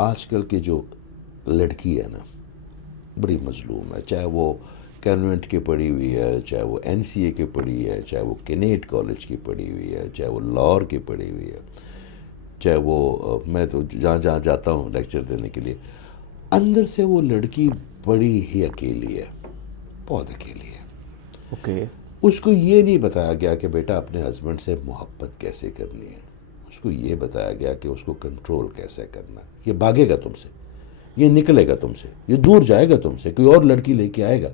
آج کل کی جو لڑکی ہے نا بڑی مظلوم ہے، چاہے وہ کانوینٹ کی پڑھی ہوئی ہے، چاہے وہ این سی اے کی پڑھی ہے، چاہے وہ کینیٹ کالج کی پڑھی ہوئی ہے، چاہے وہ لاہور کی پڑھی ہوئی ہے، چاہے وہ میں تو جہاں جہاں جاتا ہوں لیکچر دینے کے لیے، اندر سے وہ لڑکی بڑی ہی اکیلی ہے، بہت اکیلی ہے۔ اوکے، اس کو یہ نہیں بتایا گیا کہ بیٹا اپنے ہسبینڈ سے محبت کیسے کرنی ہے، اس کو یہ بتایا گیا کہ اس کو کنٹرول کیسے کرنا ہے۔ یہ بھاگے گا تم سے، یہ نکلے گا تم سے، یہ دور جائے گا تم سے، کوئی اور لڑکی لے کے آئے گا،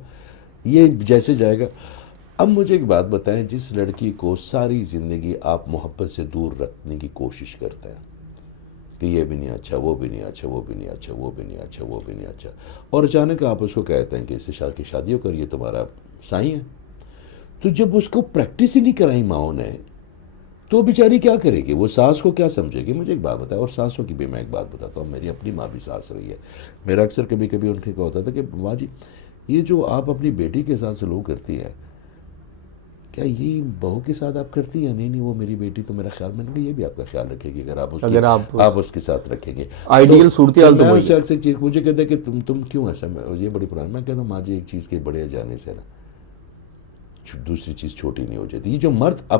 یہ جیسے جائے گا۔ اب مجھے ایک بات بتائیں، جس لڑکی کو ساری زندگی آپ محبت سے دور رکھنے کی کوشش کرتے ہیں کہ یہ بھی نہیں اچھا، وہ بھی نہیں اچھا، وہ بھی نہیں اچھا، وہ بھی نہیں اچھا، وہ بھی نہیں اچھا، اور اچانک آپ اس کو کہتے ہیں کہ اس سے شادیوں کر، یہ تمہارا سائیں ہے، تو جب اس کو پریکٹس ہی نہیں کرائی ماؤں نے تو بیچاری کیا کرے گی؟ وہ ساس کو کیا سمجھے گی؟ مجھے ایک بات بتایا، اور ساسوں کی بھی میں ایک بات بتاتا ہوں، میری اپنی ماں بھی ساس رہی ہے۔ میرا اکثر کبھی کبھی ان کے کو ہوتا تھا کہ ماں جی یہ جو آپ اپنی بیٹی کے ساتھ سلوک کرتی ہے، کیا یہ بہو کے ساتھ آپ کرتی ہیں؟ نہیں نہیں، وہ میری بیٹی تو میرا خیال، میں نے کہا یہ بھی آپ کا خیال رکھے گی اگر آپ اس کے ساتھ رکھیں گے آئیڈیل صورتحال تو میں وہی اس ہے۔ سے اکثر چیز مجھے کہتے ہیں کہ تم کیوں ایسا، یہ بڑی پرانی، میں کہتا ہوں ماں جی ایک چیز کے بڑے جانے سے نا دوسری چیز چھوٹی نہیں ہو جاتی۔ یہ جو مرد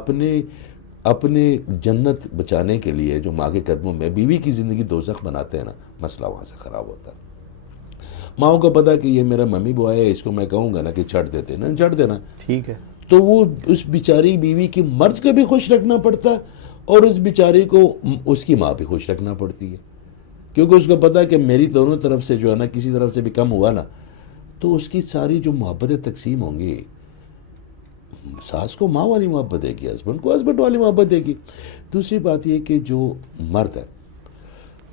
اپنے جنت بچانے کے لیے جو ماں کے قدموں میں بیوی کی زندگی دوزخ بناتے ہیں نا، مسئلہ وہاں سے خراب ہوتا ہے۔ ماں کو پتا کہ یہ میرا ممی بوائے ہے، اس کو میں کہوں گا نا کہ چھڑ دیتے نا، چھڑ دینا، ٹھیک ہے، تو وہ اس بیچاری بیوی کی مرد کو بھی خوش رکھنا پڑتا ہے، اور اس بیچاری کو اس کی ماں بھی خوش رکھنا پڑتی ہے، کیونکہ اس کو پتا ہے کہ میری دونوں طرف سے جو ہے نا کسی طرف سے بھی کم ہوا نا تو اس کی ساری جو محبتیں تقسیم ہوں گی، ساس کو ماں والی محبت دے گی، ہسبینڈ کو ہسبینڈ والی محبت دے گی۔ دوسری بات یہ کہ جو مرد ہے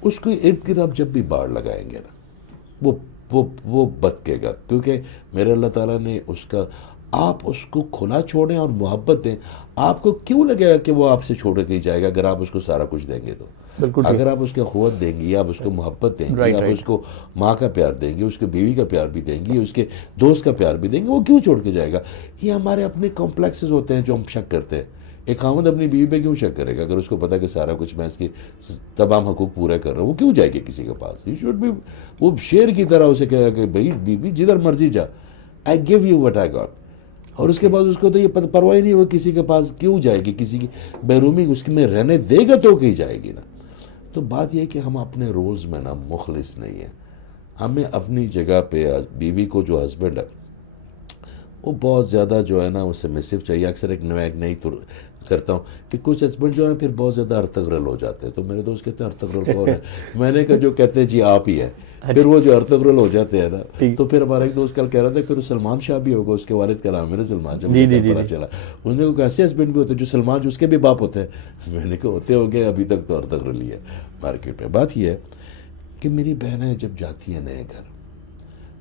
اس کو ارد گرد آپ جب بھی باڑ لگائیں گے نا وہ بتکے گا، کیونکہ میرے اللہ تعالیٰ نے اس کا، آپ اس کو کھلا چھوڑیں اور محبت دیں، آپ کو کیوں لگے گا کہ وہ آپ سے چھوڑ کے ہی جائے گا اگر آپ اس کو سارا کچھ دیں گے تو؟ بالکل اگر آپ اس کے قوت دیں گی، آپ اس کو محبت دیں گی، آپ اس کو ماں کا پیار دیں گے، اس کے بیوی کا پیار بھی دیں گی، اس کے دوست کا پیار بھی دیں گے، وہ کیوں چھوڑ کے جائے گا؟ یہ ہمارے اپنے کمپلیکسز ہوتے ہیں جو ہم شک کرتے ہیں۔ ایک خاوند اپنی بیوی پہ کیوں شک کرے گا اگر اس کو پتا کہ سارا کچھ میں اس کے تمام حقوق پورے کر رہا ہوں؟ وہ کیوں جائے گی کسی کے پاس؟ یہ شوڈ بھی، وہ شیر کی طرح اسے کہے گا کہ بھائی بیوی جدھر مرضی جا، I give you what I got, اور اس کے بعد اس کو تو یہ پرواہ نہیں، وہ کسی کے پاس کیوں جائے گی، کسی کی بیرومی اس میں رہنے دے گا تو کہیں جائے گی نا۔ تو بات یہ ہے کہ ہم اپنے رولز میں نا مخلص نہیں ہیں، ہمیں اپنی جگہ پہ بیوی کو جو ہسبینڈ ہے وہ بہت زیادہ جو ہے نا وہ سبمسو چاہیے۔ اکثر ایک نئی کرتا ہوں کہ کچھ ہسبینڈ جو ہے پھر بہت زیادہ ارتغرل ہو جاتے ہیں، تو میرے دوست کہتے ہیں ارتغرل کون ہے؟ میں نے کہا جو کہتے ہیں جی آپ ہی ہیں، پھر وہ جو ارتغرل ہو جاتے ہیں نا، تو پھر ہمارا ایک دوست کل کہہ رہا تھا پھر سلمان شاہ بھی ہوگا، اس کے والد کا نام میرے سلمان شاہ، مجھے پتا چلا، انہوں نے کہا ایسے ہسبینڈ بھی ہوتے ہیں جو سلمان جو اس کے بھی باپ ہوتے ہیں؟ میں نے کہا ہوتے ہو گئے، ابھی تک تو ارتغرل ہی ہے مارکیٹ میں۔ بات یہ ہے کہ میری بہنیں جب جاتی ہیں نئے گھر،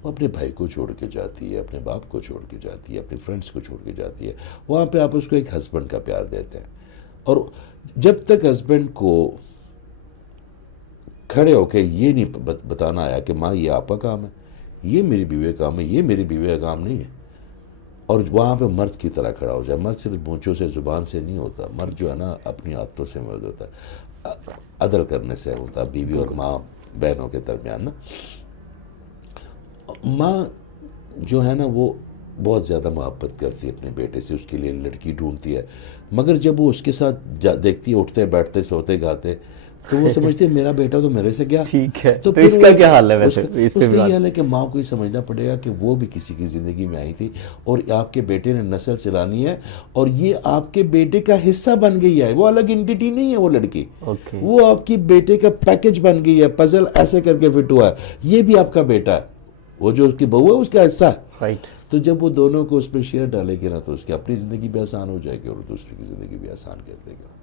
وہ اپنے بھائی کو چھوڑ کے جاتی ہے، اپنے باپ کو چھوڑ کے جاتی ہے، اپنے فرینڈس کو چھوڑ کے جاتی ہے، وہاں پہ آپ اس کو ایک ہسبینڈ کا پیار دیتے ہیں، اور جب تک ہسبینڈ کو کھڑے ہو کے یہ نہیں بتانا آیا کہ ماں یہ آپ کا کام ہے، یہ میری بیوی کا کام ہے، یہ میری بیوی کا کام نہیں ہے، اور وہاں پہ مرد کی طرح کھڑا ہو جائے۔ مرد صرف مونچھوں سے زبان سے نہیں ہوتا، مرد جو ہے نا اپنی عادتوں سے مرد ہوتا ہے، عدل کرنے سے ہوتا ہے بیوی اور ماں بہنوں کے درمیان نا۔ ماں جو ہے نا وہ بہت زیادہ محبت کرتی ہے اپنے بیٹے سے، اس کے لیے لڑکی ڈھونڈتی ہے، مگر جب وہ اس کے ساتھ دیکھتی ہے اٹھتے بیٹھتے سوتے گاتے تو وہ سمجھتی ہے میرا بیٹا تو میرے سے گیا۔ ٹھیک ہے، تو پھر اس کا کیا حال ہے ویسے؟ اس کا یہ حال ہے کہ ماں کو یہ سمجھنا پڑے گا کہ وہ بھی کسی کی زندگی میں آئی تھی، اور آپ کے بیٹے نے نسل چلانی ہے، اور یہ آپ کے بیٹے کا حصہ بن گئی ہے، وہ الگ انٹیٹی نہیں ہے وہ لڑکی، وہ آپ کی بیٹے کا پیکج بن گئی ہے، پزل ایسے کر کے فٹ ہوا ہے، یہ بھی آپ کا بیٹا ہے، وہ جو اس کی بہو ہے اس کا حصہ ہے۔ رائٹ، تو جب وہ دونوں کو اس پہ شیئر ڈالے گی نا تو اس کی اپنی زندگی بھی آسان ہو جائے گی اور دوسری کی زندگی بھی آسان کر دے گا۔